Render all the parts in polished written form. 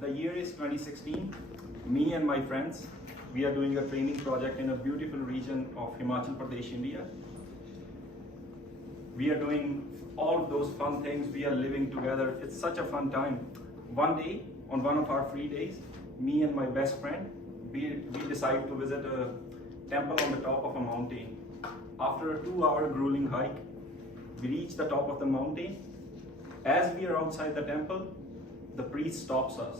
The year is 2016. Me and my friends, we are doing a training project in a beautiful region of Himachal Pradesh, India. We are doing all of those fun things. We are living together. It's such a fun time. One day, on one of our free days, me and my best friend, we decide to visit a temple on the top of a mountain. After a 2-hour grueling hike, we reach the top of the mountain. As we are outside the temple, the priest stops us.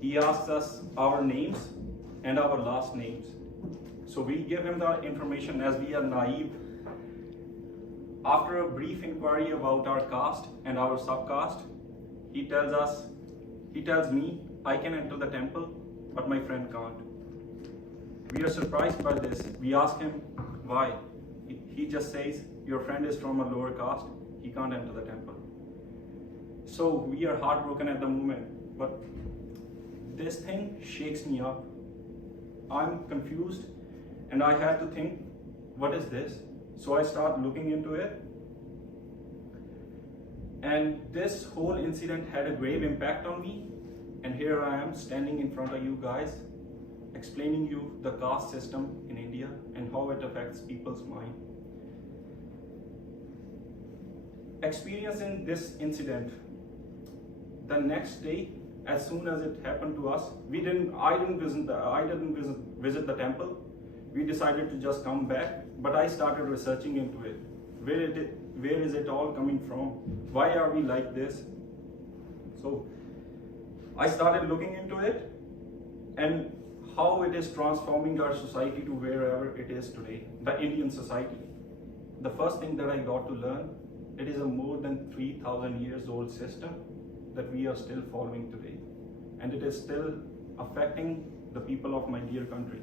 He asks us our names and our last names. So we give him the information as we are naive. After a brief inquiry about our caste and our subcaste, he tells me I can enter the temple, but my friend can't. We are surprised by this. We ask him why. He just says, your friend is from a lower caste, he can't enter the temple. So we are heartbroken at the moment, but this thing shakes me up. I'm confused and I had to think, what is this? So I start looking into it. And this whole incident had a grave impact on me. And here I am standing in front of you guys, explaining you the caste system in India and how it affects people's mind. Experiencing this incident, the next day, as soon as it happened to us, I didn't visit the temple. We decided to just come back, but I started researching into it. Where is it all coming from? Why are we like this? So I started looking into it and how it is transforming our society to wherever it is today, the Indian society. The first thing that I got to learn, it is a more than 3,000 years old system that we are still following today. And it is still affecting the people of my dear country.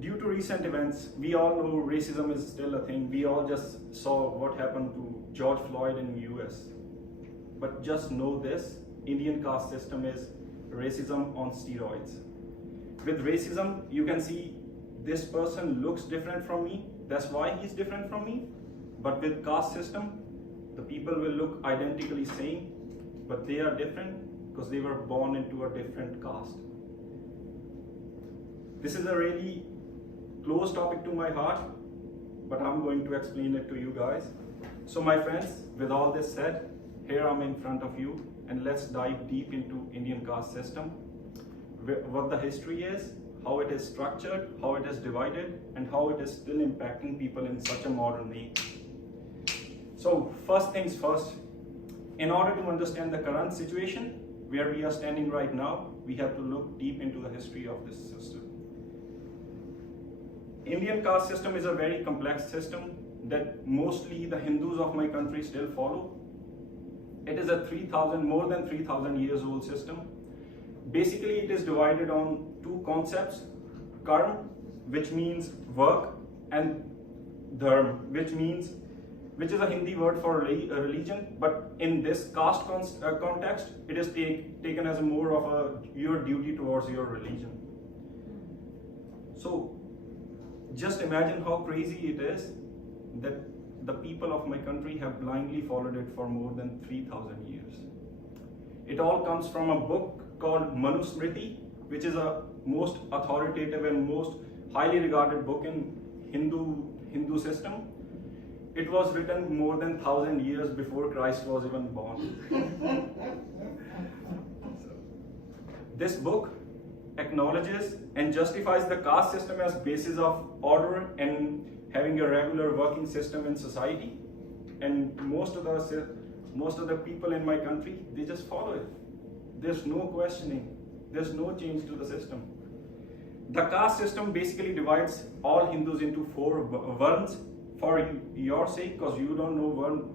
Due to recent events, we all know racism is still a thing. We all just saw what happened to George Floyd in the US. But just know this, Indian caste system is racism on steroids. With racism, you can see this person looks different from me. That's why he's different from me. But with caste system, the people will look identically same, but they are different because they were born into a different caste. This is a really close topic to my heart, but I'm going to explain it to you guys. So my friends, with all this said, here I'm in front of you, and let's dive deep into Indian caste system, what the history is, how it is structured, how it is divided, and how it is still impacting people in such a modern age. So first things first, in order to understand the current situation where we are standing right now, we have to look deep into the history of this system. Indian caste system is a very complex system that mostly the Hindus of my country still follow. It is a more than 3,000 years old system. Basically, it is divided on two concepts, karma, which means work, and dharma, which is a Hindi word for religion, but in this caste context, it is taken as more of your duty towards your religion. So just imagine how crazy it is that the people of my country have blindly followed it for more than 3,000 years. It all comes from a book called Manusmriti, which is a most authoritative and most highly regarded book in Hindu system. It was written more than 1,000 years before Christ was even born. This book acknowledges and justifies the caste system as basis of order and having a regular working system in society. And most of the people in my country, they just follow it. There's no questioning. There's no change to the system. The caste system basically divides all Hindus into 4 varnas. For your sake, because you don't know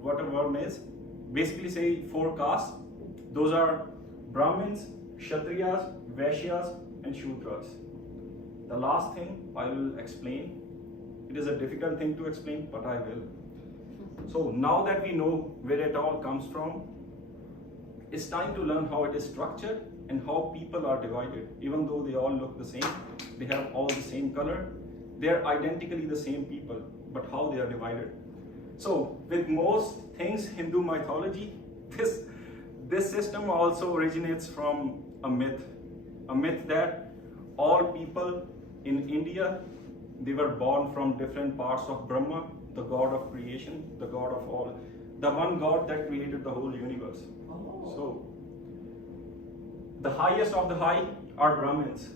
what a varna is, basically say 4 castes. Those are Brahmins, Kshatriyas, Vaishyas, and Shudras. The last thing I will explain, it is a difficult thing to explain, but I will. So now that we know where it all comes from, it's time to learn how it is structured and how people are divided. Even though they all look the same, they have all the same color, they're identically the same people, but how they are divided. So with most things Hindu mythology, This system also originates from a myth that all people in India, they were born from different parts of Brahma, the god of creation, the god of all, the one god that created the whole universe. Oh. So, the highest of the high are Brahmins.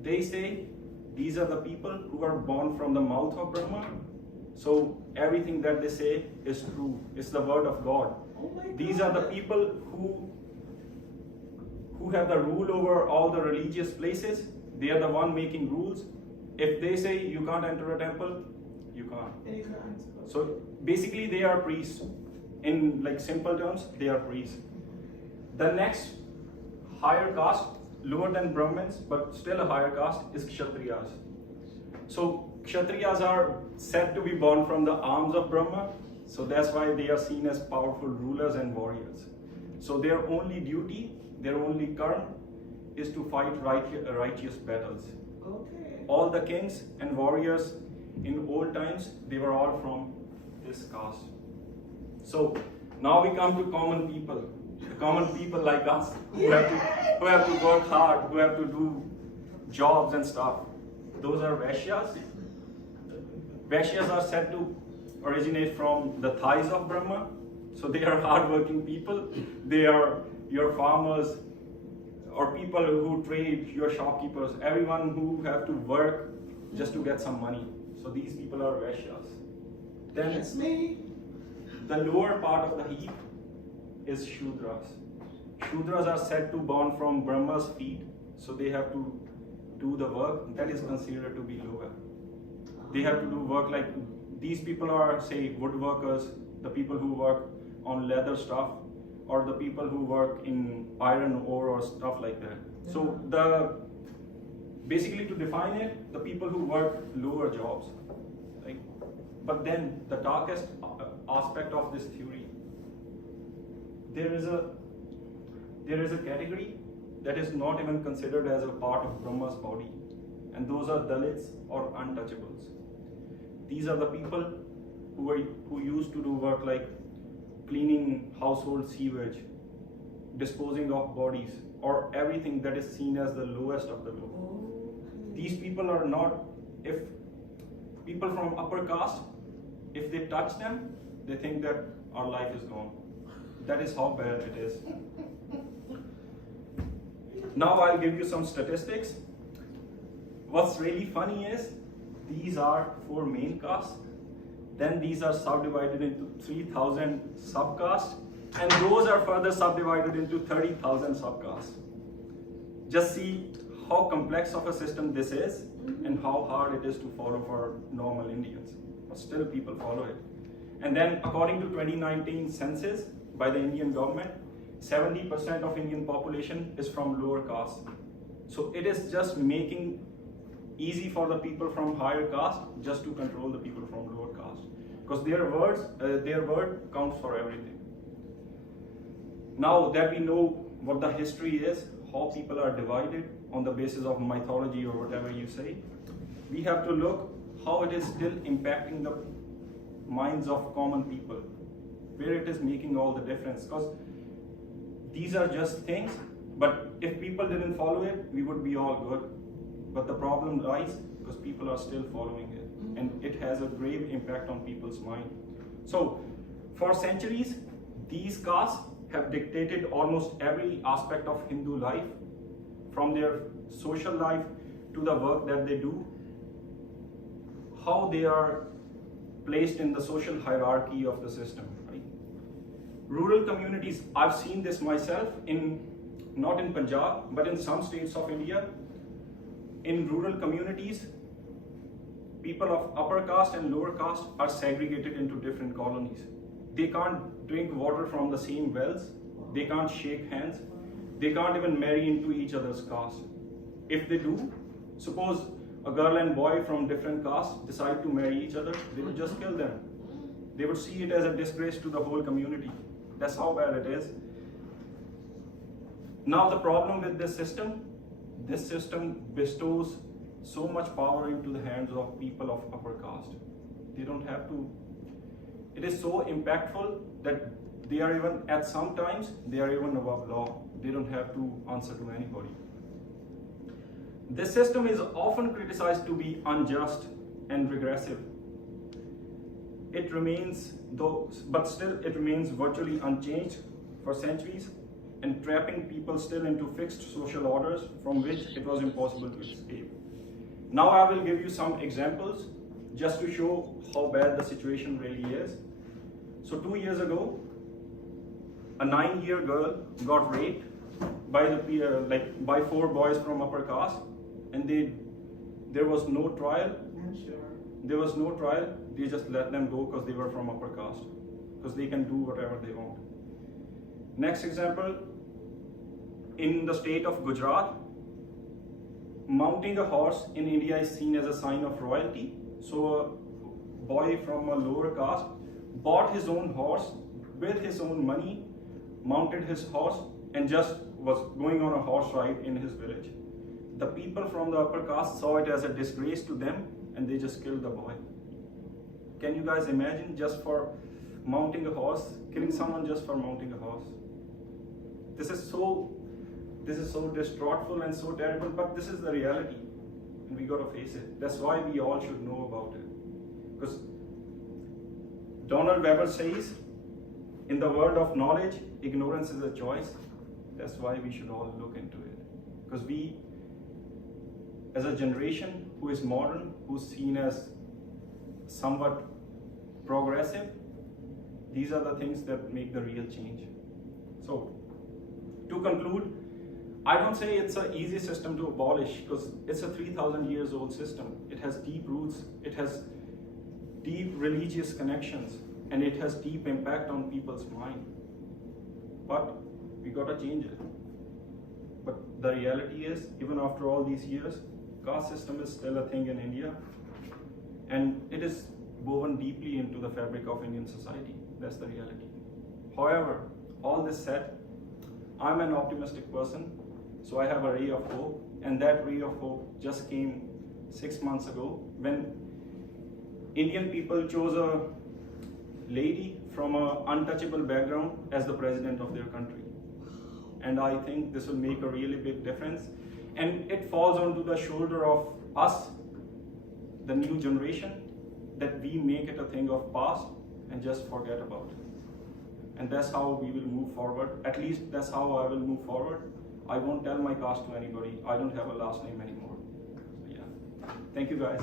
They say these are the people who are born from the mouth of Brahma. So everything that they say is true. It's the word of God. Oh my These God. are the people who have the rule over all the religious places. They are the one making rules. If they say you can't enter a temple, you can't. And you can't. So basically they are priests. In like simple terms, they are priests. The next higher caste, lower than Brahmins, but still a higher caste, is Kshatriyas. So Kshatriyas are said to be born from the arms of Brahma, so that's why they are seen as powerful rulers and warriors. So their only duty, their only karma, is to fight righteous battles. Okay. All the kings and warriors in old times, they were all from this caste. So now we come to common people. The common people like us, who have to work hard, who have to do jobs and stuff. Those are Vaishyas. Vaishyas are said to originate from the thighs of Brahma. So they are hardworking people. They are your farmers or people who trade, your shopkeepers, everyone who have to work just to get some money. So these people are Vaishyas. Then That's me. the lower part of the heap is Shudras. Shudras are said to born from Brahma's feet, so they have to do the work that is considered to be lower. They have to do work like these people are, say, woodworkers, the people who work on leather stuff, or the people who work in iron ore or stuff like that. So basically to define it, the people who work lower jobs. Right? But then the darkest aspect of this theory, there is a category that is not even considered as a part of Brahma's body, and those are Dalits or untouchables. These are the people who used to do work like cleaning household sewage, disposing of bodies, or everything that is seen as the lowest of the low. These people are not, if people from upper caste, if they touch them, they think that our life is gone. That is how bad it is. Now I'll give you some statistics. What's really funny is these are 4 main castes. Then these are subdivided into 3,000 subcastes, and those are further subdivided into 30,000 subcastes. Just see how complex of a system this is and how hard it is to follow for normal Indians. But still people follow it. And then according to 2019 census by the Indian government, 70% of Indian population is from lower caste. So it is just making easy for the people from higher caste just to control the people from lower caste, because their word counts for everything. Now that we know what the history is, how people are divided on the basis of mythology or whatever you say, we have to look how it is still impacting the minds of common people, where it is making all the difference. Because these are just things, but if people didn't follow it, we would be all good. But the problem lies because people are still following it, and it has a grave impact on people's mind. So, for centuries, these castes have dictated almost every aspect of Hindu life, from their social life to the work that they do, how they are placed in the social hierarchy of the system. Right? Rural communities, I've seen this myself, not in Punjab, but in some states of India. In rural communities, people of upper caste and lower caste are segregated into different colonies. They can't drink water from the same wells, they can't shake hands, they can't even marry into each other's caste. If they do, suppose a girl and boy from different castes decide to marry each other, they would just kill them. They would see it as a disgrace to the whole community. That's how bad it is. Now the problem with this system bestows so much power into the hands of people of upper caste. They don't have to. It is so impactful that they are even, at some times, they are even above law. They don't have to answer to anybody. This system is often criticized to be unjust and regressive. It remains, but still it remains virtually unchanged for centuries, and trapping people still into fixed social orders from which it was impossible to escape. Now I will give you some examples just to show how bad the situation really is. So 2 years ago, a 9-year girl got raped by by 4 boys from upper caste, and there was no trial. I'm sure. There was no trial. They just let them go because they were from upper caste, because they can do whatever they want. Next example, in the state of Gujarat, mounting a horse in India is seen as a sign of royalty. So a boy from a lower caste bought his own horse with his own money, mounted his horse, and just was going on a horse ride in his village. The people from the upper caste saw it as a disgrace to them, and they just killed the boy. Can you guys imagine, just for mounting a horse, killing someone just for mounting a horse? This is so distraughtful and so terrible, but this is the reality, and we gotta face it. That's why we all should know about it. Because Donald Weber says, in the world of knowledge, ignorance is a choice. That's why we should all look into it. Because we, as a generation who is modern, who's seen as somewhat progressive, these are the things that make the real change. So, to conclude, I don't say it's an easy system to abolish, because it's a 3,000 years old system. It has deep roots, it has deep religious connections, and it has deep impact on people's mind. But we gotta change it. But the reality is, even after all these years, caste system is still a thing in India, and it is woven deeply into the fabric of Indian society. That's the reality. However, all this said, I'm an optimistic person, so I have a ray of hope, and that ray of hope just came 6 months ago when Indian people chose a lady from an untouchable background as the president of their country. And I think this will make a really big difference. And it falls onto the shoulder of us, the new generation, that we make it a thing of past and just forget about it. And that's how we will move forward. At least that's how I will move forward. I won't tell my caste to anybody. I don't have a last name anymore. So yeah. Thank you guys.